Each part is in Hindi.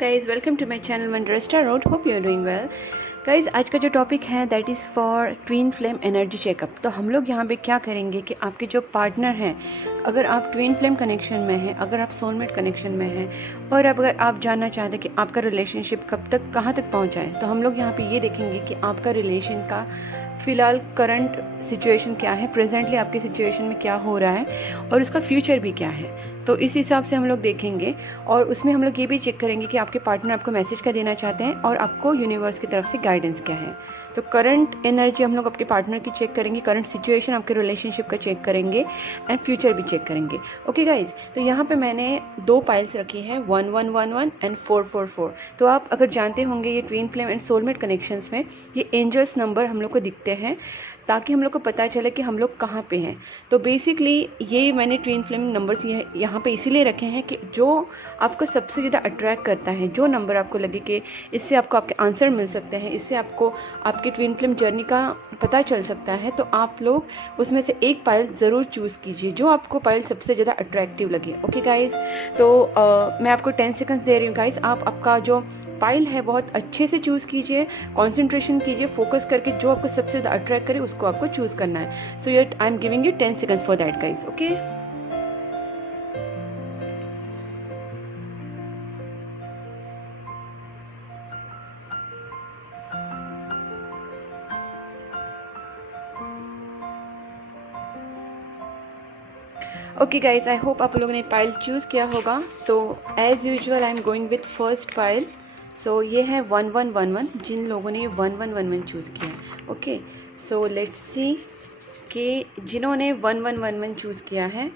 Guys, welcome to my channel Wonderstar Road. Hope you are doing well. Guys, आज का जो टॉपिक है that is for twin flame energy checkup. तो हम लोग यहाँ पे क्या करेंगे कि आपके जो पार्टनर हैं, अगर आप ट्विन फ्लेम कनेक्शन में हैं, अगर आप सोलमेट कनेक्शन में हैं, और अगर आप जानना चाहते हैं कि आपका रिलेशनशिप कब तक कहाँ तक पहुँचा है, तो हम लोग यहाँ पे ये देखेंगे कि आपका रिलेशन का फ़िलहाल करंट सिचुएशन क्या है, प्रेजेंटली आपकी सिचुएशन में क्या हो रहा है और उसका फ्यूचर भी क्या है। तो इस हिसाब से हम लोग देखेंगे और उसमें हम लोग ये भी चेक करेंगे कि आपके पार्टनर आपको मैसेज क्या देना चाहते हैं और आपको यूनिवर्स की तरफ से गाइडेंस क्या है। तो करंट एनर्जी हम लोग आपके पार्टनर की चेक करेंगे, करंट सिचुएशन आपके रिलेशनशिप का चेक करेंगे एंड फ्यूचर भी चेक करेंगे। ओके गाइज, तो यहाँ पे मैंने 2 पाइल्स रखी हैं, 1111 एंड 444। तो आप अगर जानते होंगे ये twin flame and soulmate connections में ये एंजल्स नंबर हम लोग को दिखते हैं ताकि हम लोग को पता चले कि हम लोग कहाँ पे हैं। तो बेसिकली ये मैंने ट्विन फ्लेम नंबर्स यहाँ पे इसीलिए रखे हैं कि जो आपको सबसे ज़्यादा अट्रैक्ट करता है, जो नंबर आपको लगे कि इससे आपको आपके आंसर मिल सकते हैं, इससे आपको आपकी ट्विन फ्लेम जर्नी का पता चल सकता है, तो आप लोग उसमें से एक पाइल ज़रूर चूज़ कीजिए जो आपको पाइल सबसे ज़्यादा अट्रैक्टिव लगे। ओके गाइज़, तो मैं आपको 10 सेकेंड्स दे रही हूँ गाइज़। आप आपका जो पाइल है बहुत अच्छे से चूज़ कीजिए, कंसंट्रेशन कीजिए, फोकस करके जो आपको सबसे ज़्यादा अट्रैक्ट करे उसको आपको चूज़ करना है। So I am giving you 10 seconds for that guys. Okay, okay guys, I hope आप लोगों ने पाइल चूज़ किया होगा। तो as usual I am going with first pile. So ये है 1111, जिन लोगों ने ये 1111 चूज़ किया है। ओके, सो लेट्स सी कि जिन्होंने 1111 चूज़ किया है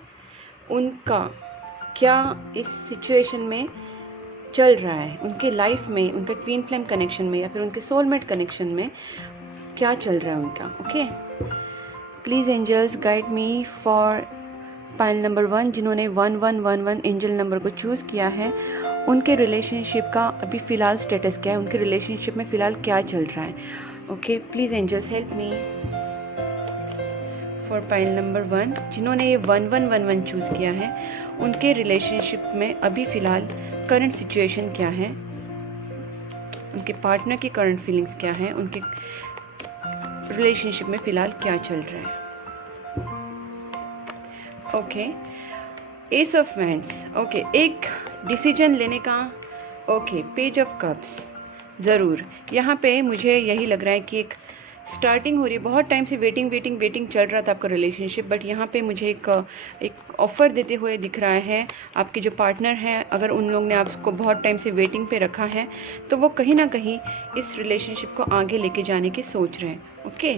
उनका क्या इस सिचुएशन में चल रहा है, उनके लाइफ में, उनके ट्विन फ्लेम कनेक्शन में या फिर उनके सोलमेट कनेक्शन में क्या चल रहा है उनका। Okay, please angels guide me for pile number 1। जिन्होंने 1111 एंजल नंबर को चूज़ किया है उनके रिलेशनशिप का अभी फ़िलहाल स्टेटस क्या है, उनके रिलेशनशिप में फ़िलहाल क्या चल रहा है। Okay, please angels help me for pile number 1। जिन्होंने ये 1111 चूज़ किया है उनके रिलेशनशिप में अभी फ़िलहाल करंट सिचुएशन क्या है, उनके पार्टनर की करंट फीलिंग्स क्या है, उनके रिलेशनशिप में फ़िलहाल क्या चल रहा है। Okay, S of wands. Okay, एक डिसीजन लेने का। Okay, page of cups. ज़रूर यहाँ पे मुझे यही लग रहा है कि एक स्टार्टिंग हो रही है। बहुत टाइम से वेटिंग चल रहा था आपका रिलेशनशिप, बट यहाँ पे मुझे एक ऑफ़र देते हुए दिख रहा है। आपके जो पार्टनर हैं, अगर उन लोग ने आपको बहुत टाइम से वेटिंग पे रखा है तो वो कहीं ना कहीं इस रिलेशनशिप को आगे लेके जाने की सोच रहे हैं। ओके,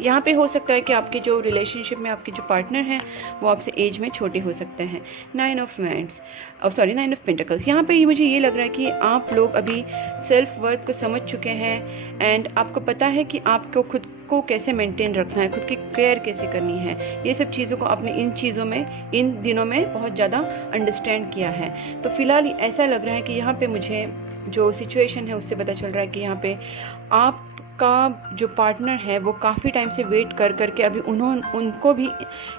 यहाँ पे हो सकता है कि आपके जो रिलेशनशिप में आपके जो पार्टनर हैं वो आपसे एज में छोटे हो सकते हैं। 9 of wands, nine of pentacles. यहाँ पे मुझे ये लग रहा है कि आप लोग अभी सेल्फ वर्थ को समझ चुके हैं एंड आपको पता है कि आपको खुद को कैसे मेंटेन रखना है, खुद की केयर कैसे करनी है। ये सब चीज़ों को आपने इन चीज़ों में, इन दिनों में बहुत ज़्यादा अंडरस्टैंड किया है। तो फिलहाल ऐसा लग रहा है कि यहाँ पे मुझे जो सिचुएशन है उससे पता चल रहा है कि यहाँ पे आपका जो पार्टनर है वो काफ़ी टाइम से वेट कर करके अभी उनको भी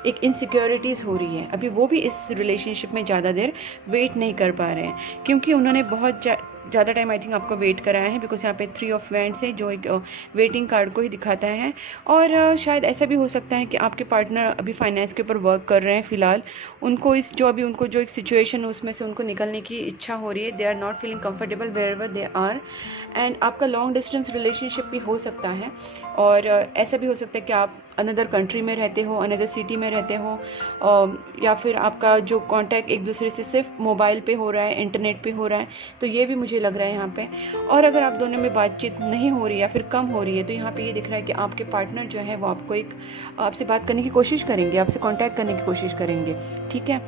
एक इनसिक्योरिटीज़ हो रही है। अभी वो भी इस रिलेशनशिप में ज़्यादा देर वेट नहीं कर पा रहे हैं क्योंकि उन्होंने बहुत ज़्यादा टाइम आई थिंक आपको वेट कराया है, बिकॉज यहाँ पे 3 ऑफ वैंड्स है जो एक वेटिंग कार्ड को ही दिखाता है। और शायद ऐसा भी हो सकता है कि आपके पार्टनर अभी फाइनेंस के ऊपर वर्क कर रहे हैं। फ़िलहाल उनको उनको जो एक सिचुएशन है उसमें से उनको निकलने की इच्छा हो रही है। They are not feeling comfortable wherever they are. And आपका लॉन्ग डिस्टेंस रिलेशनशिप भी हो सकता है और ऐसा भी हो सकता है कि आप अनदर कंट्री में रहते हो, अनदर सिटी में रहते हो, या फिर आपका जो कांटेक्ट एक दूसरे से सिर्फ मोबाइल पे हो रहा है, इंटरनेट पे हो रहा है। तो ये भी मुझे लग रहा है यहाँ पे। और अगर आप दोनों में बातचीत नहीं हो रही या फिर कम हो रही है तो यहाँ पे ये दिख रहा है कि आपके पार्टनर जो है वो आपसे बात करने की कोशिश करेंगे, आपसे कॉन्टैक्ट करने की कोशिश करेंगे। ठीक है,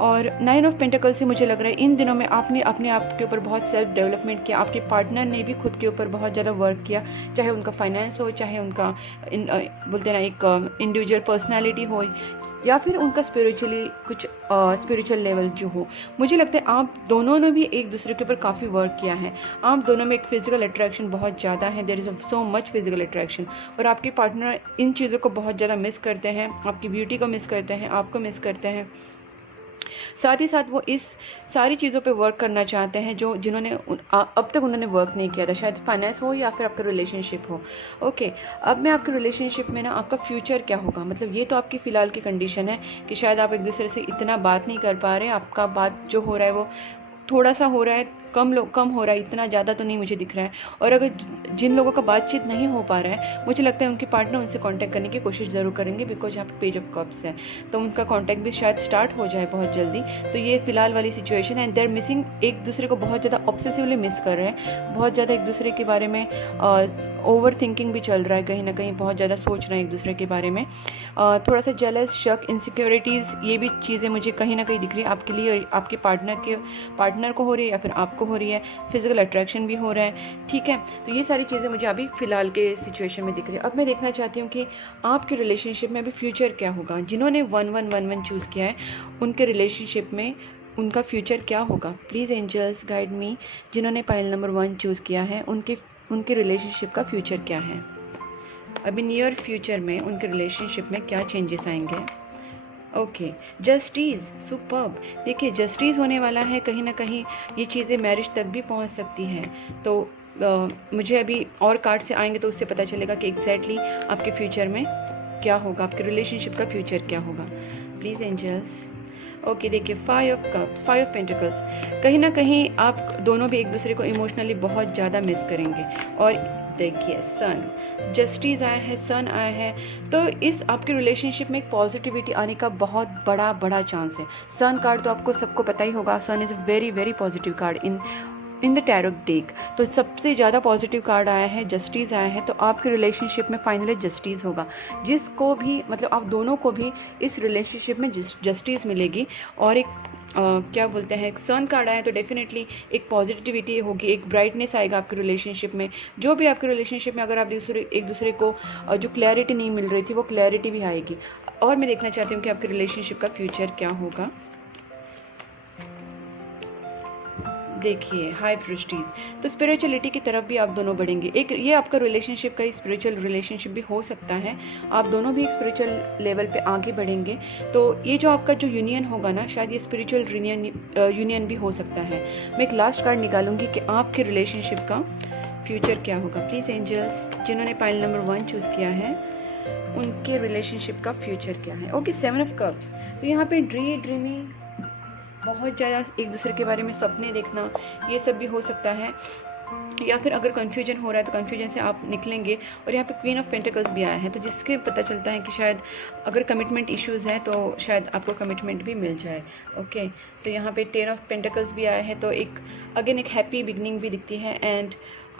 और 9 ऑफ पेंटिकल से मुझे लग रहा है इन दिनों में आपने अपने आप के ऊपर बहुत सेल्फ डेवलपमेंट किया, आपके पार्टनर ने भी खुद के ऊपर बहुत ज़्यादा वर्क किया, चाहे उनका फाइनेंस हो, चाहे उनका बोलते ना एक इंडिविजुअल पर्सनालिटी हो, या फिर उनका स्पिरिचुअल लेवल जो हो। मुझे लगता है आप दोनों ने भी एक दूसरे के ऊपर काफ़ी वर्क किया है। आप दोनों में एक फिजिकल अट्रैक्शन बहुत ज़्यादा है, there is so much physical attraction. और आपके पार्टनर इन चीज़ों को बहुत ज़्यादा मिस करते हैं, आपकी ब्यूटी को मिस करते हैं, आपको मिस करते हैं। साथ ही साथ वो इस सारी चीज़ों पे वर्क करना चाहते हैं जो जिन्होंने अब तक उन्होंने वर्क नहीं किया था, शायद फाइनेंस हो या फिर आपका रिलेशनशिप हो। ओके, अब मैं आपके रिलेशनशिप में ना आपका फ्यूचर क्या होगा, मतलब ये तो आपकी फ़िलहाल की कंडीशन है कि शायद आप एक दूसरे से इतना बात नहीं कर पा रहे, आपका बात जो हो रहा है वो थोड़ा सा हो रहा है, कम हो रहा है, इतना ज़्यादा तो नहीं मुझे दिख रहा है। और अगर जिन लोगों का बातचीत नहीं हो पा रहा है, मुझे लगता है उनके पार्टनर उनसे कांटेक्ट करने की कोशिश ज़रूर करेंगे, बिकॉज यहाँ पे पेज ऑफ कप्स है, तो उनका कांटेक्ट भी शायद स्टार्ट हो जाए बहुत जल्दी। तो ये फिलहाल वाली सिचुएशन है। देयर मिसिंग, एक दूसरे को बहुत ज़्यादा ऑब्सेसिवली मिस कर रहे हैं, बहुत ज़्यादा एक दूसरे के बारे में ओवर थिंकिंग भी चल रहा है, कहीं ना कहीं बहुत ज़्यादा सोच रहे हैं एक दूसरे के बारे में। थोड़ा सा जेलस, शक, इनसिक्योरिटीज़, ये भी चीज़ें मुझे कहीं ना कहीं दिख रही है आपके लिए, आपके पार्टनर को हो रही है या फिर आपको हो रही है। फिजिकल अट्रैक्शन भी हो रहा है, ठीक है। तो ये सारी चीज़ें मुझे अभी फ़िलहाल के सिचुएशन में दिख रही है। अब मैं देखना चाहती हूँ कि आपके रिलेशनशिप में अभी फ्यूचर क्या होगा। जिन्होंने 1111 चूज़ किया है उनके रिलेशनशिप में उनका फ्यूचर क्या होगा। Please angels guide me. जिन्होंने पाइल नंबर 1 चूज़ किया है उनके रिलेशनशिप का फ्यूचर क्या है, अभी नियर फ्यूचर में उनके रिलेशनशिप में क्या चेंजेस आएंगे। Okay, justice, superb. देखिए, जस्टिस होने वाला है, कहीं ना कहीं ये चीज़ें मैरिज तक भी पहुंच सकती हैं। तो मुझे अभी और कार्ड से आएंगे तो उससे पता चलेगा कि एग्जैक्टली आपके फ्यूचर में क्या होगा, आपके रिलेशनशिप का फ्यूचर क्या होगा। Please angels. ओके, देखिए, 5 ऑफ कप्स, 5 ऑफ पेंटिकल्स, कहीं ना कहीं आप दोनों भी एक दूसरे को इमोशनली बहुत ज़्यादा मिस करेंगे। और देखिए, सन, जस्टिस आया है, सन आया है, तो इस आपके रिलेशनशिप में एक पॉजिटिविटी आने का बहुत बड़ा चांस है। सन कार्ड तो आपको सबको पता ही होगा, sun is a very very positive card in the tarot deck. तो सबसे ज़्यादा पॉजिटिव कार्ड आया है, जस्टिस आया है। तो आपके रिलेशनशिप में फाइनली जस्टिस होगा, जिसको भी, मतलब आप दोनों को भी इस रिलेशनशिप में जस्टिस मिलेगी। और एक क्या बोलते हैं, सन कार्ड आया तो डेफिनेटली एक पॉजिटिविटी होगी, एक ब्राइटनेस आएगा आपके रिलेशनशिप में। जो भी आपके रिलेशनशिप में अगर आप एक दूसरे को जो क्लैरिटी नहीं मिल रही थी वो क्लैरिटी भी आएगी। और मैं देखना चाहती हूँ कि आपके रिलेशनशिप का फ्यूचर क्या होगा। देखिए, हाई प्रेस्टीज, तो स्पिरिचुअलिटी की तरफ भी आप दोनों बढ़ेंगे। एक ये आपका रिलेशनशिप का स्पिरिचुअल रिलेशनशिप भी हो सकता है, आप दोनों भी एक स्पिरिचुअल लेवल पे आगे बढ़ेंगे। तो ये जो आपका जो यूनियन होगा ना, शायद ये स्पिरिचुअल यूनियन भी हो सकता है। मैं एक लास्ट कार्ड निकालूंगी कि आपके रिलेशनशिप का फ्यूचर क्या होगा। प्लीज़ एंजल्स, जिन्होंने पाइल नंबर 1 चूज़ किया है उनके रिलेशनशिप का फ्यूचर क्या है। ओके, 7 ऑफ कप्स, तो यहाँ पे ड्रीमिंग, बहुत ज़्यादा एक दूसरे के बारे में सपने देखना, ये सब भी हो सकता है। या फिर अगर कन्फ्यूजन हो रहा है तो कन्फ्यूजन से आप निकलेंगे। और यहाँ पे क्वीन ऑफ पेंटिकल्स भी आया है, तो जिसके पता चलता है कि शायद अगर कमिटमेंट इश्यूज़ हैं तो शायद आपको कमिटमेंट भी मिल जाए। ओके, तो यहाँ पे 10 ऑफ पेंटिकल्स भी आया है, तो एक अगेन एक हैप्पी बिगनिंग भी दिखती है। And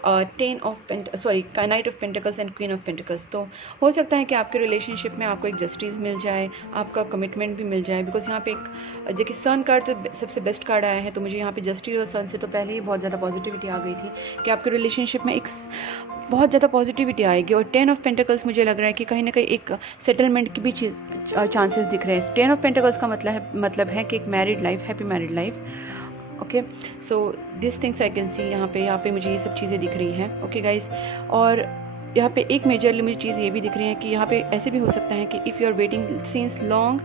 night of pentacles and queen of pentacles. तो हो सकता है कि आपके रिलेशनशिप में आपको एक जस्टिस मिल जाए, आपका कमिटमेंट भी मिल जाए। बिकॉज यहाँ पे एक देखिए, सन कार्ड तो सबसे बेस्ट कार्ड आया है, तो मुझे यहाँ पे जस्टिस और सन से तो पहले ही बहुत ज़्यादा पॉजिटिविटी आ गई थी कि आपके रिलेशनशिप में एक बहुत ज़्यादा पॉजिटिविटी आएगी। और 10 ऑफ पेंटिकल्स मुझे लग रहा है कि कहीं ना कहीं एक सेटलमेंट की भी चांसेस दिख रहे हैं। 10 ऑफ पेंटिकल्स का मतलब है कि एक married life, happy married life. Okay, so this things I can see, यहाँ पे मुझे ये सब चीज़ें दिख रही हैं। ओके गाइज, और यहाँ पे एक मेजरली मुझे चीज़ ये भी दिख रही है कि यहाँ पे ऐसे भी हो सकता है कि if you are waiting since long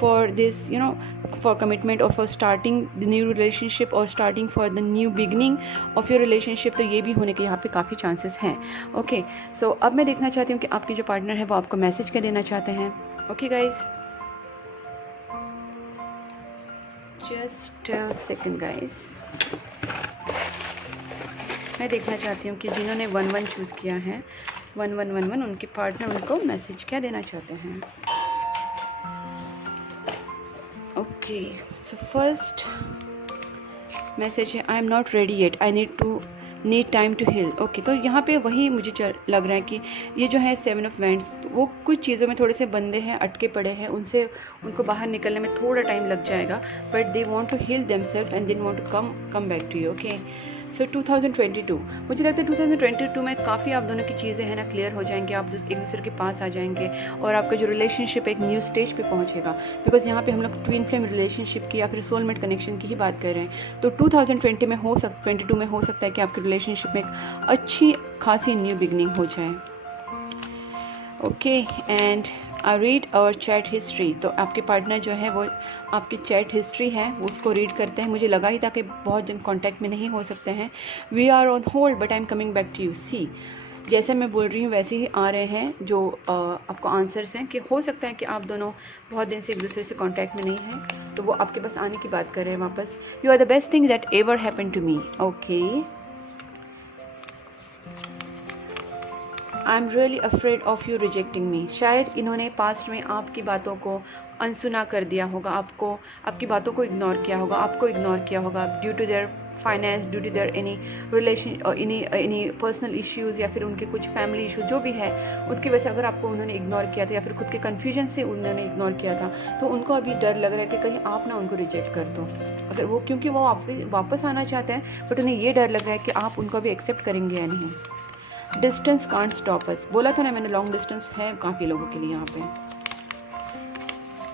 for this, you know, for commitment और for starting the new relationship और starting for the new beginning of your relationship, तो ये भी होने के यहाँ पे काफ़ी चांसेस हैं। ओके, सो अब मैं देखना चाहती हूँ कि आपके जो पार्टनर है वो आपको मैसेज क्या देना चाहते हैं। Okay guys, just a second guys, मैं देखना चाहती हूँ कि जिन्होंने 11 चूज़ किया है, 1111, उनके पार्टनर उनको मैसेज क्या देना चाहते हैं। ओके, सो फर्स्ट मैसेज है, I am not ready yet, I need time to heal. Okay, तो यहाँ पे वही मुझे लग रहा है कि ये जो है 7 ऑफ वैंड्स, वो कुछ चीज़ों में थोड़े से बंधे हैं, अटके पड़े हैं, उनको बाहर निकलने में थोड़ा टाइम लग जाएगा, but they want to heal themselves and they want to come back to you. Okay, so 2022, मुझे लगता है 2022 में काफ़ी आप दोनों की चीज़ें हैं ना क्लियर हो जाएंगी, आप एक दूसरे के पास आ जाएंगे और आपका जो रिलेशनशिप एक न्यू स्टेज पे पहुंचेगा। बिकॉज यहाँ पे हम लोग ट्विन फ्लेम रिलेशनशिप की या फिर सोलमेट कनेक्शन की ही बात कर रहे हैं। तो 2022 में हो सकता है कि आपके रिलेशनशिप में एक अच्छी खासी न्यू बिगनिंग हो जाए। Okay, and I read our chat history. तो आपके पार्टनर जो है वो आपकी चैट हिस्ट्री है वो उसको रीड करते हैं। मुझे लगा ही था कि बहुत जन कॉन्टैक्ट में नहीं हो सकते हैं। We are on hold but I am coming back to you. See, जैसे मैं बोल रही हूँ वैसे ही आ रहे हैं जो आपको आंसर्स हैं कि हो सकता है कि आप दोनों बहुत दिन से एक दूसरे से कांटेक्ट में नहीं हैं, तो वो आपके पास आने की बात कर रहे हैं वापस। You are the best thing that ever happen to me. Okay, I am really afraid of you rejecting me. शायद इन्होंने पास्ट में आपकी बातों को अनसुना कर दिया होगा, आपको आपकी बातों को इग्नोर किया होगा, आपको इग्नोर किया होगा due to their finance, due to their any relation और एनी पर्सनल इश्यूज़ या फिर उनके कुछ फैमिली इशू जो भी है उसकी वजह से अगर आपको उन्होंने इग्नोर किया था या फिर खुद के कन्फ्यूजन से उन्होंने इग्नोर किया था, तो उनको अभी डर लग रहा है कि कहीं आप ना उनको रिजेक्ट कर दो। अगर वो क्योंकि वो वापस आना चाहते हैं बट उन्हें ये डर लग रहा है कि आप उनको अभी एक्सेप्ट करेंगे या नहीं। डिस्टेंस कांट स्टॉप अस, बोला था ना मैंने, लॉन्ग डिस्टेंस है काफ़ी लोगों के लिए यहाँ पे।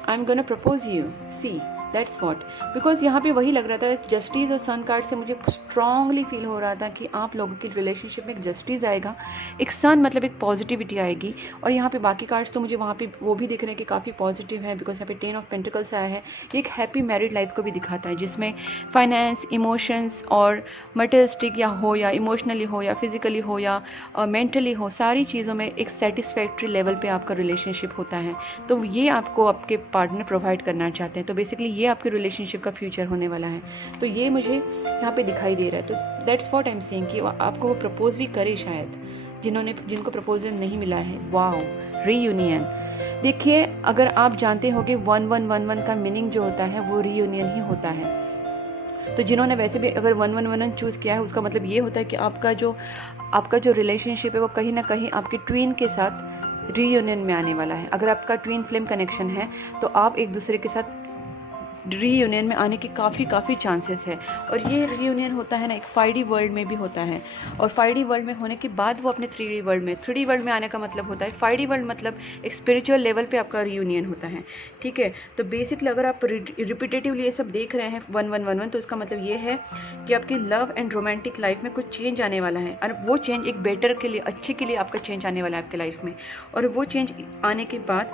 I am gonna propose you, see that's what, because यहाँ पे वही लग रहा था जस्टिस और सन कार्ड से मुझे स्ट्रांगली फील हो रहा था कि आप लोगों की रिलेशनशिप में एक जस्टिस आएगा, एक सन मतलब एक पॉजिटिविटी आएगी। और यहाँ पे बाकी कार्ड्स तो मुझे वहाँ पे वो भी दिख रहे हैं कि काफ़ी पॉजिटिव है, बिकॉज यहाँ पे 10 ऑफ पेंटिकल्स आया है। ये एक हैप्पी मैरिड लाइफ को भी दिखाता है जिसमें फाइनेंस, इमोशंस और मटेरियलिस्टिक या इमोशनली हो या फिजिकली हो या मेंटली हो, सारी चीज़ों में एक सेटिस्फैक्ट्री लेवल पे आपका रिलेशनशिप होता है। तो ये आपको आपके पार्टनर प्रोवाइड करना चाहते हैं। तो बेसिकली ये आपके रिलेशनशिप का फ्यूचर होने वाला है। तो ये मुझे यहाँ पे दिखाई दे रहा है। तो that's what I am saying कि आपको वो प्रपोज भी करे शायद, जिनको प्रपोजल नहीं मिला है। Wow, reunion. देखिए, अगर आप जानते हो कि 1111 का मीनिंग जो होता है वो रीयूनियन ही होता है। तो जिन्होंने वैसे भी अगर 1111 चूज़ किया है उसका मतलब ये होता है कि आपका जो रिलेशनशिप है वो कहीं ना कहीं आपके ट्विन के साथ रीयूनियन में आने वाला है। अगर आपका ट्विन फ्लेम कनेक्शन है तो आप एक दूसरे के साथ रीयूनियन में आने की काफ़ी चांसेस है। और ये रीयूनियन होता है ना एक 5D वर्ल्ड में भी होता है, और 5D वर्ल्ड में होने के बाद वो अपने 3D वर्ल्ड में आने का मतलब होता है 5D वर्ल्ड मतलब एक स्पिरिचुअल लेवल पे आपका रीयूनियन होता है। ठीक है, तो बेसिकली अगर आप रिपीटेटिवली ये सब देख रहे हैं 1111 तो उसका मतलब ये है कि आपकी लव एंड रोमांटिक लाइफ में कुछ चेंज आने वाला है, और वो चेंज एक बेटर के लिए, अच्छे के लिए आपका चेंज आने वाला है आपके लाइफ में। और वो चेंज आने के बाद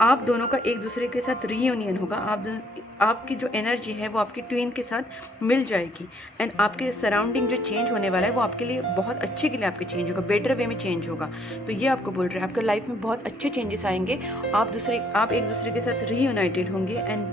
आप दोनों का एक दूसरे के साथ रीयूनियन होगा। आपकी जो एनर्जी है वो आपकी ट्विन के साथ मिल जाएगी, एंड आपके सराउंडिंग जो चेंज होने वाला है वो आपके लिए बहुत अच्छे के लिए आपके चेंज होगा, बेटर वे में चेंज होगा। तो ये आपको बोल रहे हैं आपके लाइफ में बहुत अच्छे चेंजेस आएंगे। आप एक दूसरे के साथ रीयूनाइटेड होंगे, एंड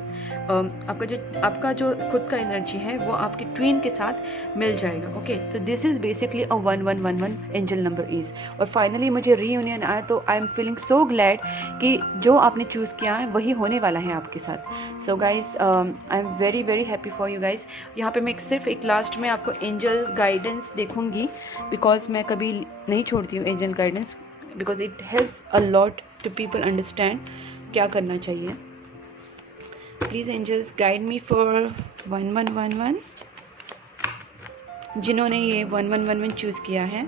आपका जो खुद का एनर्जी है वो आपकी ट्विन के साथ मिल जाएगा। ओके, तो this is basically a 1111 angel number is. और फाइनली मुझे रीयूनियन आया तो I am feeling so glad कि जो आपने चूज़ किया है वही होने वाला है आपके साथ। So guys, I am very happy for you guys. यहाँ पे मैं सिर्फ एक लास्ट में आपको एंजल गाइडेंस देखूंगी, बिकॉज मैं कभी नहीं छोड़ती हूँ angel guidance, because it helps a lot to people understand क्या करना चाहिए। Please angels guide me for 1111। जिन्होंने ये 1111 चूज़ किया है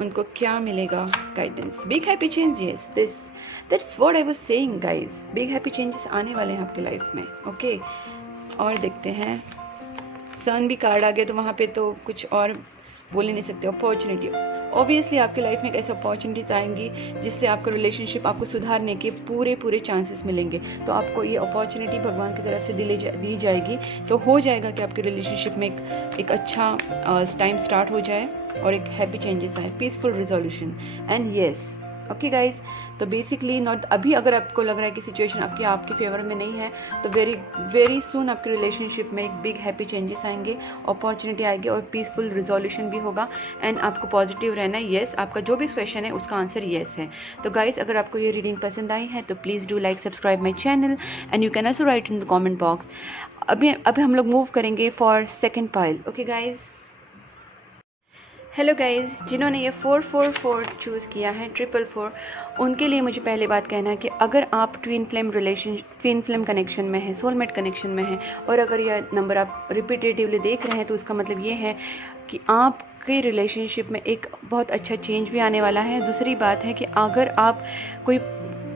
उनको क्या मिलेगा guidance. Big happy changes, that's what I was saying guys. Big happy changes आने वाले हैं आपकी लाइफ में। ओके, और देखते हैं, सन भी कार्ड आ गया तो वहाँ पे तो कुछ और बोल ही नहीं सकते। अपॉर्चुनिटी, ऑब्वियसली आपकी लाइफ में एक ऐसी अपॉर्चुनिटीज आएंगी जिससे आपका रिलेशनशिप आपको सुधारने के पूरे चांसेस मिलेंगे। तो आपको ये अपॉर्चुनिटी भगवान की तरफ से दी जाएगी, तो हो जाएगा कि आपके रिलेशनशिप में एक अच्छा टाइम स्टार्ट हो जाए और एक हैप्पी चेंजेस आए, peaceful resolution and yes. Okay guys, तो बेसिकली नॉट अभी अगर आपको लग रहा है कि सिचुएशन आपके फेवर में नहीं है तो वेरी सून आपके रिलेशनशिप में एक बिग हैप्पी चेंजेस आएंगे, अपॉर्चुनिटी आएगी और पीसफुल रिजोल्यूशन भी होगा। एंड आपको पॉजिटिव रहना है। येस, आपका जो भी क्वेश्चन है उसका आंसर येस है। तो गाइज, अगर आपको ये रीडिंग पसंद आई है तो please do like, subscribe my channel, and you can also write in the comment box. अभी हम लोग मूव करेंगे for second pile. Okay guys, hello guys, जिन्होंने ये 444 चूज़ किया है 444, उनके लिए मुझे पहले बात कहना है कि अगर आप ट्विन फ्लेम कनेक्शन में है, सोलमेट कनेक्शन में है, और अगर यह नंबर आप रिपीटेटिवली देख रहे हैं तो उसका मतलब ये है कि आपके रिलेशनशिप में एक बहुत अच्छा चेंज भी आने वाला है। दूसरी बात है कि अगर आप कोई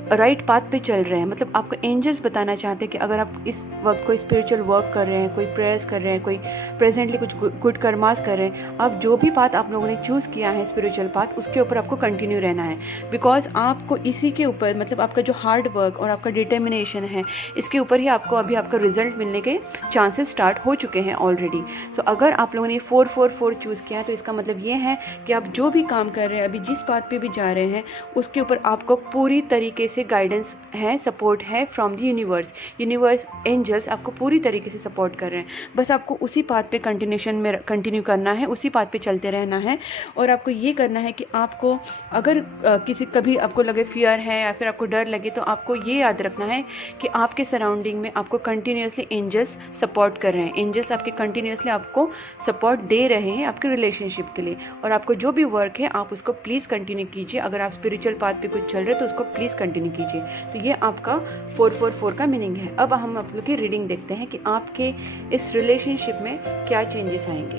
राइट पाथ पे चल रहे हैं। मतलब आपको एंजल्स बताना चाहते हैं कि अगर आप इस वक्त कोई स्पिरिचुअल वर्क कर रहे हैं, कोई प्रेयर्स कर रहे हैं, कोई प्रेजेंटली कुछ गुड कर्मास कर रहे हैं, आप जो भी पाथ आप लोगों ने चूज़ किया है स्पिरिचुअल पाथ, उसके ऊपर आपको कंटिन्यू रहना है। बिकॉज आपको इसी के ऊपर, मतलब आपका जो हार्ड वर्क और आपका डिटर्मिनेशन है, इसके ऊपर ही आपको अभी आपका रिजल्ट मिलने के चांसेस स्टार्ट हो चुके हैं ऑलरेडी। सो अगर आप लोगों ने 444 चूज़ किया है तो इसका मतलब ये है कि आप जो भी काम कर रहे हैं, अभी जिस पाथ पे भी जा रहे हैं, उसके ऊपर आपको पूरी तरीके से गाइडेंस है, सपोर्ट है फ्रॉम द यूनिवर्स एंजल्स आपको पूरी तरीके से सपोर्ट कर रहे हैं। बस आपको उसी पाथ पे कंटिन्यू करना है, उसी पाथ पे चलते रहना है। और आपको ये करना है कि आपको अगर कभी आपको लगे फियर है या फिर आपको डर लगे, तो आपको ये याद रखना है कि आपके सराउंडिंग में आपको कंटिन्यूसली एंजल्स सपोर्ट कर रहे हैं। एंजल्स आपके कंटिन्यूसली आपको सपोर्ट दे रहे हैं आपके रिलेशनशिप के लिए। और आपको जो भी वर्क है आप उसको प्लीज़ कंटिन्यू कीजिए। अगर आप स्पिरिचुअल पाथ पे कुछ चल रहे हैं तो उसको प्लीज़ कंटिन्यू कीजिए। तो ये आपका 444 का मीनिंग है। अब हम आप लोग की रीडिंग देखते हैं कि आपके इस रिलेशनशिप में क्या चेंजेस आएंगे।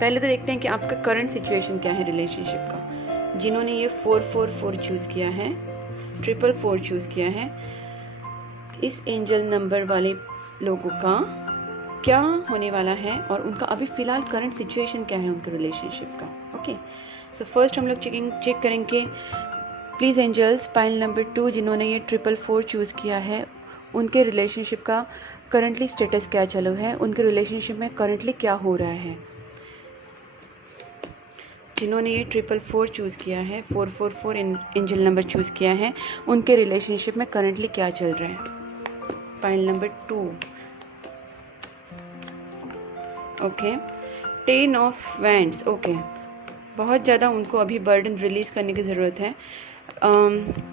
पहले तो देखते हैं कि आपका करंट सिचुएशन क्या है रिलेशनशिप का। जिन्होंने ये 444 चूज़ किया है, 444 चूज़ किया है, इस एंजल नंबर वाले लोगों का क्या होने वाला है और उनका अभी फ़िलहाल करंट सिचुएशन क्या है उनके रिलेशनशिप का। ओके, सो फर्स्ट हम लोग चेक करेंगे। प्लीज़ एंजल्स, पाइल नंबर 2 जिन्होंने ये 444 चूज़ किया है, उनके रिलेशनशिप का करंटली स्टेटस क्या चालू है, उनके रिलेशनशिप में करंटली क्या हो रहा है। जिन्होंने ये 444 चूज़ किया है, 444 एंजल नंबर चूज़ किया है, उनके रिलेशनशिप में करंटली क्या चल रहा है। Pile number 2, okay, 10 of wands. Okay, बहुत ज़्यादा उनको अभी बर्डन रिलीज़ करने की ज़रूरत है।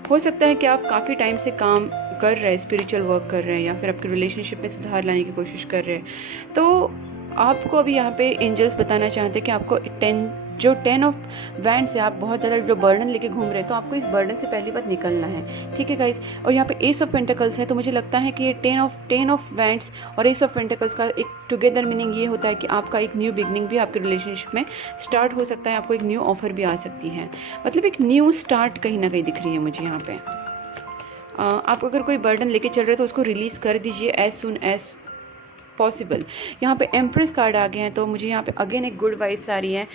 हो सकता है कि आप काफ़ी टाइम से काम कर रहे हैं, स्पिरिचुअल वर्क कर रहे हैं, या फिर आपके रिलेशनशिप में सुधार लाने की कोशिश कर रहे हैं। तो आपको अभी यहाँ पे एंजल्स बताना चाहते हैं कि आपको 10 ऑफ वैंड से आप बहुत ज़्यादा जो बर्डन लेके घूम रहे हैं, तो आपको इस बर्डन से पहली बार निकलना है। ठीक है गाइस। और यहाँ पे एस ऑफ पेंटिकल्स है, तो मुझे लगता है कि ये 10 ऑफ वैंड्स और एस ऑफ पेंटिकल्स का एक टुगेदर मीनिंग ये होता है कि आपका एक न्यू बिगनिंग भी आपके रिलेशनशिप में स्टार्ट हो सकता है। आपको एक न्यू ऑफर भी आ सकती है, मतलब एक न्यू स्टार्ट कहीं ना कहीं दिख रही है मुझे यहाँ पे। आप अगर कोई बर्डन लेके चल रहे हैं तो उसको रिलीज़ कर दीजिए एज सुन एज पॉसिबल। यहाँ पे एम्प्रेस कार्ड आ गए हैं, तो मुझे यहाँ पे अगेन एक गुड वाइब्स आ रही है।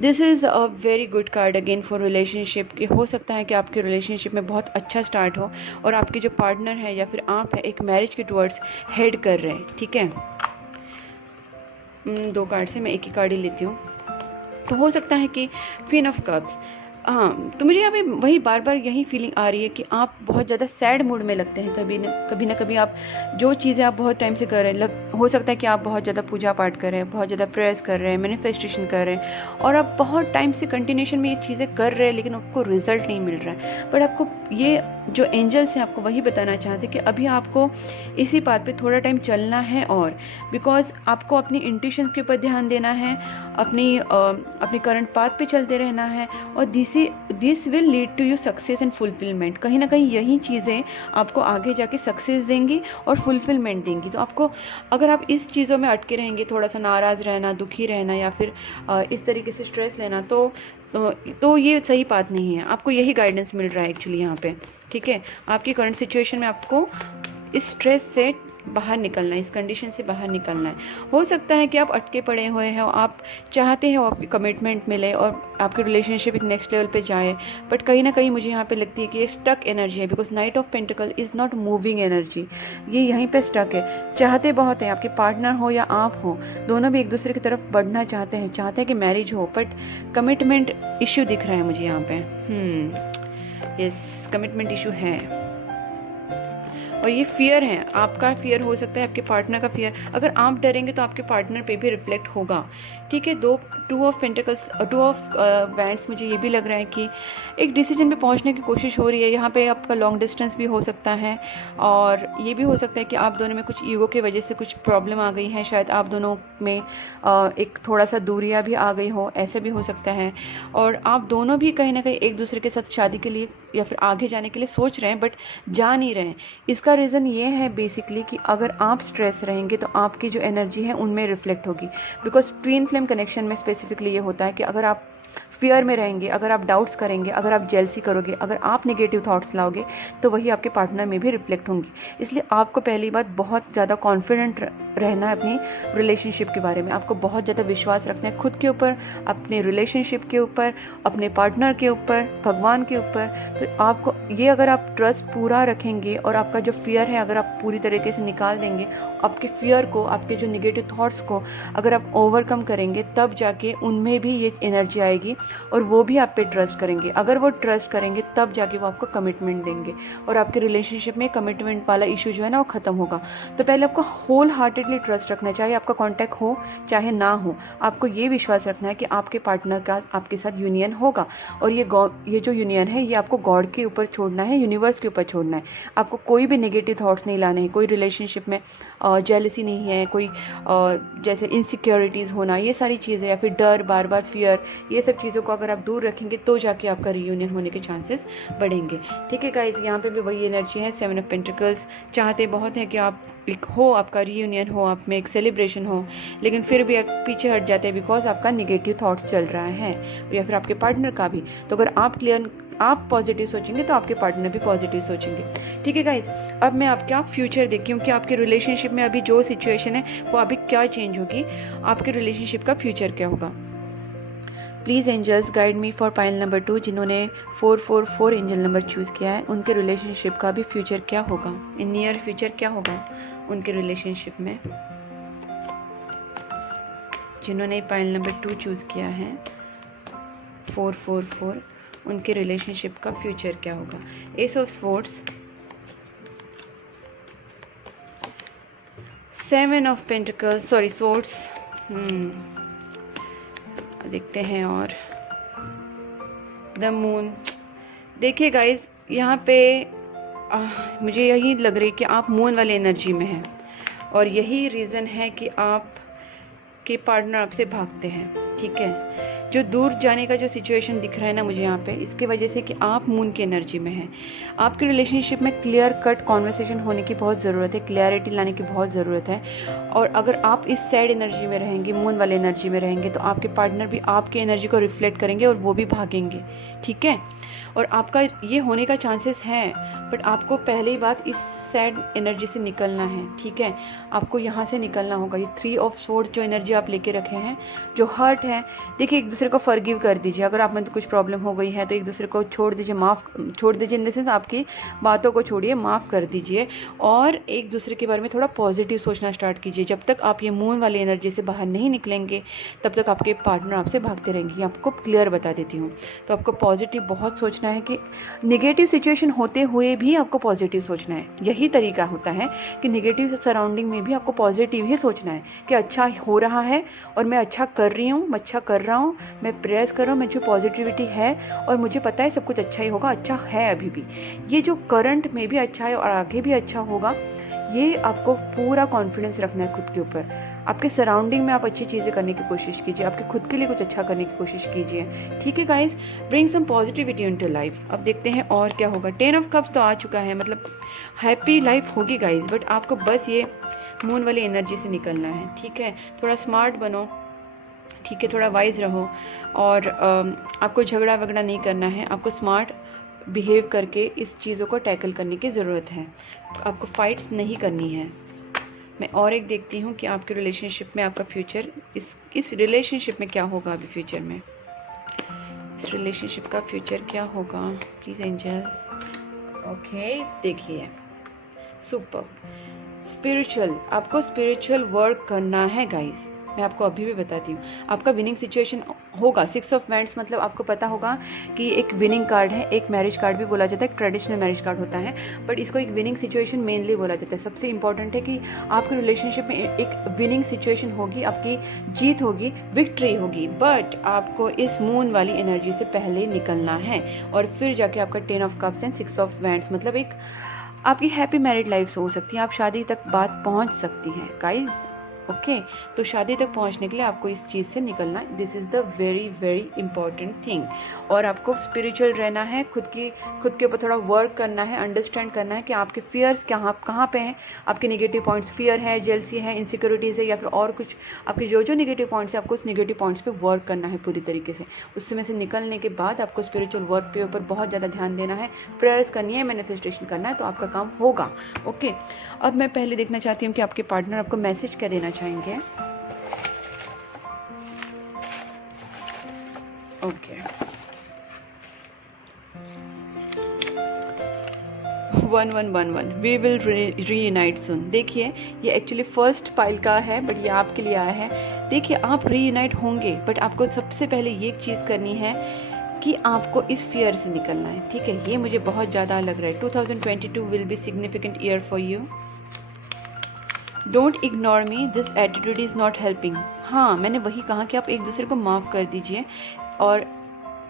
This is a very good card again for relationship. कि हो सकता है कि आपके रिलेशनशिप में बहुत अच्छा स्टार्ट हो और आपके जो पार्टनर है या फिर आप है एक मैरिज के टुवर्ड्स हेड कर रहे हैं। ठीक है, 2 कार्ड से मैं एक ही कार्ड ही लेती हूँ। तो हो सकता है कि क्वीन ऑफ कप्स, हाँ, तो मुझे यहाँ पे वही बार बार यही फीलिंग आ रही है कि आप बहुत ज़्यादा सैड मूड में लगते हैं। कभी ना कभी आप जो चीज़ें आप बहुत टाइम से कर रहे हैं, हो सकता है कि आप बहुत ज़्यादा पूजा पाठ कर रहे हैं, बहुत ज़्यादा प्रेयर्स कर रहे हैं, मैनिफेस्टेशन कर रहे हैं, और आप बहुत टाइम से कंटिन्यूशन में ये चीज़ें कर रहे हैं, लेकिन आपको रिजल्ट नहीं मिल रहा है। बट आपको ये जो एंजल्स हैं आपको वही बताना चाहते हैं कि अभी आपको इसी बात पे थोड़ा टाइम चलना है, और बिकॉज आपको अपनी इंट्यूशन के ऊपर ध्यान देना है, अपनी करंट पाथ पे चलते रहना है, और this will lead to you success and fulfilment. कहीं ना कहीं यही चीज़ें आपको आगे जाके सक्सेस देंगी और फुलफिलमेंट देंगी। तो आपको, अगर आप इस चीज़ों में अटके रहेंगे, थोड़ा सा नाराज़ रहना, दुखी रहना, या फिर इस तरीके से स्ट्रेस लेना, तो ये सही बात नहीं है। आपको यही गाइडेंस मिल रहा है एक्चुअली यहाँ पे। ठीक है, आपकी करंट सिचुएशन में आपको इस स्ट्रेस से बाहर निकलना है, इस कंडीशन से बाहर निकलना है। हो सकता है कि आप अटके पड़े हुए हैं, आप चाहते हैं आपकी कमिटमेंट मिले और आपकी रिलेशनशिप एक नेक्स्ट लेवल पे जाए, बट कहीं ना कहीं मुझे यहाँ पे लगती है कि ये स्टक एनर्जी है, because night of pentacle is not moving energy. ये यहीं पे स्टक है। चाहते बहुत हैं, आपके पार्टनर हो या आप हो, दोनों भी एक दूसरे की तरफ बढ़ना चाहते हैं कि मैरिज हो, बट कमिटमेंट इश्यू दिख रहा है मुझे यहाँ पे। यस, कमिटमेंट इशू है, और ये फियर है। आपका फियर हो सकता है, आपके पार्टनर का फियर। अगर आप डरेंगे तो आपके पार्टनर पे भी रिफ्लेक्ट होगा। ठीक है, 2 ऑफ पेंटिकल्स, 2 ऑफ वैंड्स, मुझे ये भी लग रहा है कि एक डिसीजन पे पहुंचने की कोशिश हो रही है। यहाँ पे आपका लॉन्ग डिस्टेंस भी हो सकता है, और ये भी हो सकता है कि आप दोनों में कुछ ईगो की वजह से कुछ प्रॉब्लम आ गई है। शायद आप दोनों में एक थोड़ा सा दूरियाँ भी आ गई हो, ऐसे भी हो सकता है। और आप दोनों भी कहीं ना कहीं एक दूसरे के साथ शादी के लिए या फिर आगे जाने के लिए सोच रहे हैं, बट जा नहीं रहे हैं। इसका रीज़न ये है बेसिकली कि अगर आप स्ट्रेस रहेंगे तो आपकी जो एनर्जी है उनमें रिफ्लेक्ट होगी। बिकॉज ट्विन फ्लेम कनेक्शन में स्पेसिफिकली ये होता है कि अगर आप फियर में रहेंगे, अगर आप डाउट्स करेंगे, अगर आप जेलसी करोगे, अगर आप नेगेटिव थॉट्स लाओगे तो वही आपके पार्टनर में भी रिफ्लेक्ट होंगी। इसलिए आपको पहली बात बहुत ज़्यादा कॉन्फिडेंट रहना है अपनी रिलेशनशिप के बारे में। आपको बहुत ज़्यादा विश्वास रखना है खुद के ऊपर, अपने रिलेशनशिप के ऊपर, अपने पार्टनर के ऊपर, भगवान के ऊपर। तो आपको ये, अगर आप ट्रस्ट पूरा रखेंगे और आपका जो फियर है अगर आप पूरी तरीके से निकाल देंगे, आपके फियर को, आपके जो नेगेटिव थॉट्स को अगर आप ओवरकम करेंगे, तब जाके उनमें भी ये एनर्जी आएगी और वो भी आप पे ट्रस्ट करेंगे। अगर वो ट्रस्ट करेंगे तब जाके वो आपको कमिटमेंट देंगे और आपके रिलेशनशिप में कमिटमेंट वाला इशू जो है ना वो खत्म होगा। तो पहले आपको होल हार्टेडली ट्रस्ट रखना है, चाहे आपका कॉन्टैक्ट हो चाहे ना हो। आपको ये विश्वास रखना है कि आपके पार्टनर का आपके साथ यूनियन होगा और ये जो यूनियन है ये आपको गॉड के ऊपर छोड़ना है, यूनिवर्स के ऊपर छोड़ना है। आपको कोई भी नेगेटिव थॉट्स नहीं लाने हैं, कोई रिलेशनशिप में जेलसी नहीं है, कोई जैसे इनसिक्योरिटीज़ होना, ये सारी चीज़ें, या फिर डर, बार बार फियर, ये सब चीज़ों को अगर आप दूर रखेंगे तो जाके आपका रीयूनियन होने के चांसेस बढ़ेंगे। ठीक है गाइस, यहाँ पे भी वही एनर्जी है, 7 ऑफ पेंटिकल्स। चाहते बहुत है कि आप एक हो, आपका रीयूनियन हो, आप में एक सेलिब्रेशन हो, लेकिन फिर भी आप पीछे हट जाते हैं बिकॉज आपका नेगेटिव थॉट्स चल रहा है, या फिर आपके पार्टनर का भी। तो अगर आप पॉजिटिव सोचेंगे तो आपके पार्टनर भी पॉजिटिव सोचेंगे। ठीक है गाइस, अब मैं आपका फ्यूचर देखती हूँ कि आपके रिलेशनशिप में अभी जो सिचुएशन है वो अभी क्या चेंज होगी, आपके रिलेशनशिप का फ्यूचर क्या होगा। Please angels guide me for pile number 2, जिन्होंने 444 एंजल नंबर चूज़ किया है, उनके रिलेशनशिप का भी फ्यूचर क्या होगा, इन नियर फ्यूचर क्या होगा उनके रिलेशनशिप में। जिन्होंने पाइल नंबर 2 चूज़ किया है 444, उनके रिलेशनशिप का फ्यूचर क्या होगा। S of swords, 7 of pentacles, sorry swords, देखते हैं, और द मून। देखिए गाइज, यहाँ पे मुझे यही लग रही है कि आप मून वाले एनर्जी में हैं और यही रीज़न है कि आप के पार्टनर आपसे भागते हैं। ठीक है, जो दूर जाने का जो सिचुएशन दिख रहा है ना मुझे यहाँ पे, इसके वजह से कि आप मून की एनर्जी में हैं। आपके रिलेशनशिप में क्लियर कट कॉन्वर्सेशन होने की बहुत ज़रूरत है, क्लियरिटी लाने की बहुत ज़रूरत है। और अगर आप इस सैड एनर्जी में रहेंगे, मून वाले एनर्जी में रहेंगे, तो आपके पार्टनर भी आपकी एनर्जी को रिफ्लेक्ट करेंगे और वो भी भागेंगे। ठीक है, और आपका ये होने का चांसेस है, बट आपको पहले ही बात इस सैड एनर्जी से निकलना है। ठीक है, आपको यहाँ से निकलना होगा। ये 3 ऑफ स्वॉर्ड्स जो एनर्जी आप लेके रखे हैं, जो हर्ट है, देखिए एक दूसरे को फॉरगिव कर दीजिए। अगर आप में तो कुछ प्रॉब्लम हो गई है तो एक दूसरे को छोड़ दीजिए, छोड़ दीजिए इन द सेंस आपकी बातों को छोड़िए, माफ़ कर दीजिए और एक दूसरे के बारे में थोड़ा पॉजिटिव सोचना स्टार्ट कीजिए। जब तक आप ये मून वाली एनर्जी से बाहर नहीं निकलेंगे तब तक आपके पार्टनर आपसे भागते रहेंगे। आपको क्लियर बता देती हूँ। तो आपको पॉजिटिव बहुत सोचना है कि नेगेटिव सिचुएशन होते हुए भी आपको पॉजिटिव सोचना है। यही तरीका होता है कि नेगेटिव सराउंडिंग में भी आपको पॉजिटिव ही सोचना है कि अच्छा हो रहा है और मैं अच्छा कर रही हूँ, मैं अच्छा कर रहा हूँ, मैं प्रयास कर रहा हूँ, मुझे पॉजिटिविटी है और मुझे पता है सब कुछ अच्छा ही होगा, अच्छा है अभी भी, ये जो करंट में भी अच्छा है और आगे भी अच्छा होगा। ये आपको पूरा कॉन्फिडेंस रखना है खुद के ऊपर। आपके सराउंडिंग में आप अच्छी चीज़ें करने की कोशिश कीजिए, आपके खुद के लिए कुछ अच्छा करने की कोशिश कीजिए। ठीक है guys, bring some positivity into life. अब देखते हैं और क्या होगा। 10 ऑफ कप्स तो आ चुका है, मतलब हैप्पी लाइफ होगी गाइस, बट आपको बस ये मून वाली एनर्जी से निकलना है। ठीक है, थोड़ा स्मार्ट बनो, ठीक है, थोड़ा वाइज रहो और आपको झगड़ा वगड़ा नहीं करना है। आपको स्मार्ट बिहेव करके इस चीज़ों को टैकल करने की ज़रूरत है। आपको फाइट्स नहीं करनी है। मैं और एक देखती हूँ कि आपके रिलेशनशिप में आपका फ्यूचर, इस रिलेशनशिप में क्या होगा अभी फ्यूचर में। इस रिलेशनशिप का फ्यूचर क्या होगा प्लीज़ एंजल्स। ओके, देखिए सुपर स्पिरिचुअल, आपको स्पिरिचुअल वर्क करना है गाइस। मैं आपको अभी भी बताती हूँ, आपका विनिंग सिचुएशन होगा। 6 ऑफ वैंड्स, मतलब आपको पता होगा कि एक विनिंग कार्ड है, एक मैरिज कार्ड भी बोला जाता है, एक ट्रेडिशनल मैरिज कार्ड होता है, बट इसको एक विनिंग सिचुएशन मेनली बोला जाता है। सबसे इंपॉर्टेंट है कि आपके रिलेशनशिप में एक विनिंग सिचुएशन होगी, आपकी जीत होगी, विक्ट्री होगी, बट आपको इस मून वाली एनर्जी से पहले निकलना है और फिर जाके आपका 10 of cups and 6 of wands, मतलब एक आपकी हैप्पी मैरिड लाइफ हो सकती है, आप शादी तक बात पहुँच सकती है गाइज। ओके तो शादी तक पहुंचने के लिए आपको इस चीज़ से निकलना, this is the very very important thing. और आपको स्पिरिचुअल रहना है, खुद के ऊपर थोड़ा वर्क करना है, अंडरस्टैंड करना है कि आपके फियर्स कहाँ पे हैं, आपके नेगेटिव पॉइंट्स, फियर है, जेलसी है, इनसिक्योरिटीज़ है, या फिर और कुछ आपके जो नेगेटिव पॉइंट्स है, आपको उस नेगेटिव पॉइंट्स पे वर्क करना है पूरी तरीके से। उसमें से निकलने के बाद आपको स्पिरिचुअल वर्क पे ऊपर बहुत ज़्यादा ध्यान देना है, प्रेयर्स करनी है, मैनिफेस्टेशन करना है, तो आपका काम होगा। ओके अब मैं पहले देखना चाहती हूँ कि आपके पार्टनर आपको मैसेज क्या देना चाहेंगे। ओके 1111 वी विल रीयूनाइट सून। देखिए ये एक्चुअली फर्स्ट पाइल का है, बट ये आपके लिए आया है। देखिए आप रीयूनाइट होंगे, बट आपको सबसे पहले ये चीज़ करनी है कि आपको इस फियर से निकलना है, ठीक है। ये मुझे बहुत ज़्यादा लग रहा है। 2022 will be significant year for you. Don't ignore me, this attitude is not helping. हाँ मैंने वही कहा कि आप एक दूसरे को माफ़ कर दीजिए और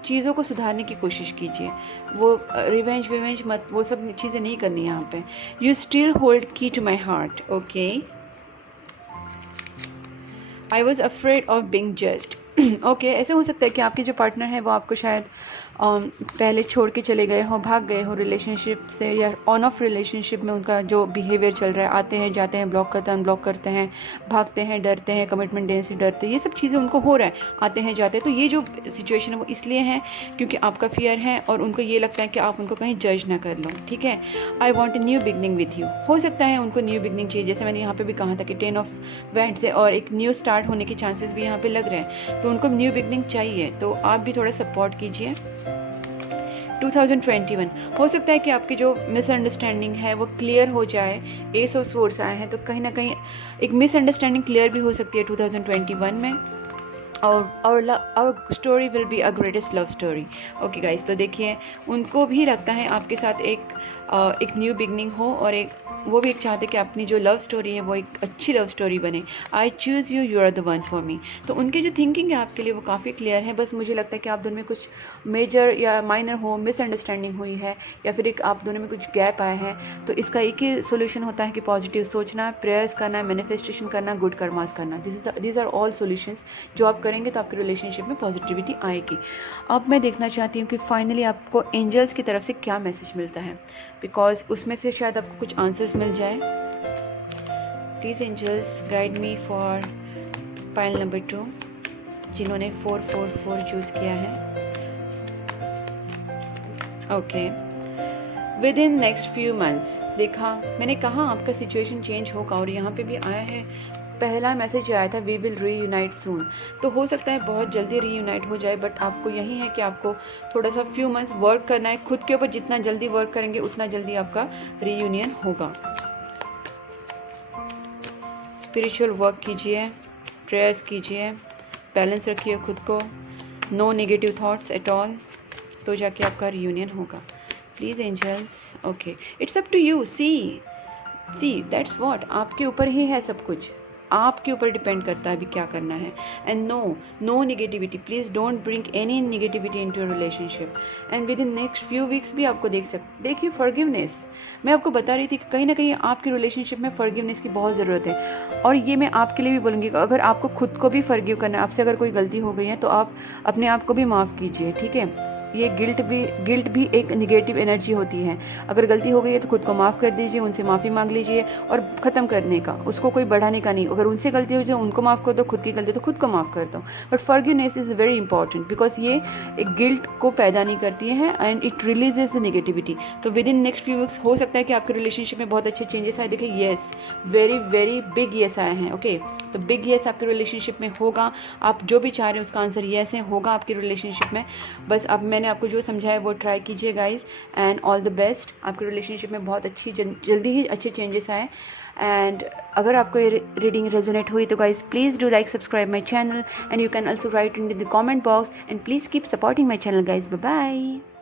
चीज़ों को सुधारने की कोशिश कीजिए। वो रिवेंज मत, वो सब चीज़ें नहीं करनी है यहाँ पे। You still hold key to my heart. Okay I was afraid of being judged. Okay ऐसे हो सकता है कि आपके जो पार्टनर है वो आपको शायद पहले छोड़ के चले गए हो, भाग गए हो रिलेशनशिप से, या ऑन ऑफ रिलेशनशिप में उनका जो बिहेवियर चल रहा है, आते हैं जाते हैं, ब्लॉक करते हैं अनब्लॉक करते हैं, भागते हैं, डरते हैं, कमिटमेंट देने से डरते हैं, ये सब चीज़ें उनको हो रहा है, आते हैं जाते हैं। तो ये जो सिचुएशन है वो इसलिए है क्योंकि आपका फियर है और उनको ये लगता है कि आप उनको कहीं जज ना कर लो, ठीक है। I want a new beginning with you. हो सकता है उनको न्यू बिगनिंग चाहिए, जैसे मैंने यहाँ पे भी कहा था कि 10 ऑफ वैंड्स है और एक न्यू स्टार्ट होने के चांसेस भी यहाँ पे लग रहे हैं, तो उनको न्यू बिगनिंग चाहिए। तो आप भी थोड़ा सपोर्ट कीजिए। 2021 हो सकता है कि आपकी जो मिसअंडरस्टैंडिंग है वो क्लियर हो जाए। एस ऑफ सोर्स आए हैं तो कहीं ना कहीं एक मिसअंडरस्टैंडिंग क्लियर भी हो सकती है 2021 में। और story will be a greatest love story. Okay guys तो देखिए उनको भी लगता है आपके साथ एक न्यू बिगनिंग हो, और वो भी चाहते कि अपनी जो लव स्टोरी है वो एक अच्छी लव स्टोरी बने। I choose you, you are the one for me. तो उनकी जो थिंकिंग है आपके लिए वो काफ़ी क्लियर है। बस मुझे लगता है कि आप दोनों में कुछ मेजर या माइनर हो, मिसअंडरस्टैंडिंग हुई है, या फिर एक आप दोनों में कुछ गैप आया है। तो इसका एक ही सोल्यूशन होता है कि पॉजिटिव सोचना, प्रेयर्स करना, मैनिफेस्टेशन करना, गुड कर्मास करना। दिस आर ऑल सोल्यूशंस जो आप करेंगे तो आपके रिलेशनशिप में पॉजिटिविटी आएगी। अब मैं देखना चाहती हूँ कि फाइनली आपको एंजल्स की तरफ से क्या मैसेज मिलता है, बिकॉज उसमें से शायद आपको कुछ आंसर्स मिल जाए। Please angels guide me for pile number 2 जिन्होंने 444 चूज़ किया है। Okay within next few months. देखा मैंने कहा आपका सिचुएशन चेंज होगा, और यहाँ पे भी आया है, पहला मैसेज आया था वी विल रीयूनाइट सून। तो हो सकता है बहुत जल्दी रीयूनाइट हो जाए, बट आपको यही है कि आपको थोड़ा सा फ्यू मंथ्स वर्क करना है खुद के ऊपर। जितना जल्दी वर्क करेंगे उतना जल्दी आपका रीयूनियन होगा। स्पिरिचुअल वर्क कीजिए, प्रेयर्स कीजिए, बैलेंस रखिए खुद को, no negative thoughts at all, तो जाके आपका रीयूनियन होगा। Please angels. Okay it's up to you. See that's what, आपके ऊपर ही है सब कुछ, आपके ऊपर डिपेंड करता है अभी क्या करना है। And no negativity, please don't bring any negativity into your relationship. And within next few weeks भी आपको देखिए फॉरगिवनेस। मैं आपको बता रही थी कि कहीं ना कहीं आपकी रिलेशनशिप में फॉरगिवनेस की बहुत ज़रूरत है, और ये मैं आपके लिए भी बोलूँगी कि अगर आपको खुद को भी फॉरगिव करना है, आपसे अगर कोई गलती हो गई है तो आप अपने आप को भी माफ़ कीजिए, ठीक है। ये गिल्ट भी एक निगेटिव एनर्जी होती है। अगर गलती हो गई है तो खुद को माफ़ कर दीजिए, उनसे माफ़ी मांग लीजिए, और ख़त्म करने का, उसको कोई बढ़ाने का नहीं। अगर उनसे गलती हो जाए उनको माफ़ कर दो, खुद की गलती तो खुद को माफ़ कर दो। But forgiveness is very important, because ये एक गिल्ट को पैदा नहीं करती है and it releases the negativity. तो within next few weeks हो सकता है कि आपके रिलेशनशिप में बहुत अच्छे चेंजेस आए। देखिए yes, very very big yes आए हैं। ओके तो बिग येस आपके रिलेशनशिप में होगा। आप जो भी चाह रहे हैं उसका आंसर येस है, होगा आपकी रिलेशनशिप में। बस अब मैंने आपको जो समझाया वो ट्राई कीजिए guys, and all the best. आपके रिलेशनशिप में बहुत अच्छी जल्दी ही अच्छे चेंजेस आए। एंड अगर आपको ये रीडिंग रेजोनेट हुई तो guys please do like subscribe my channel, and you can also write in the comment box, and please keep supporting my channel guys. Bye bye.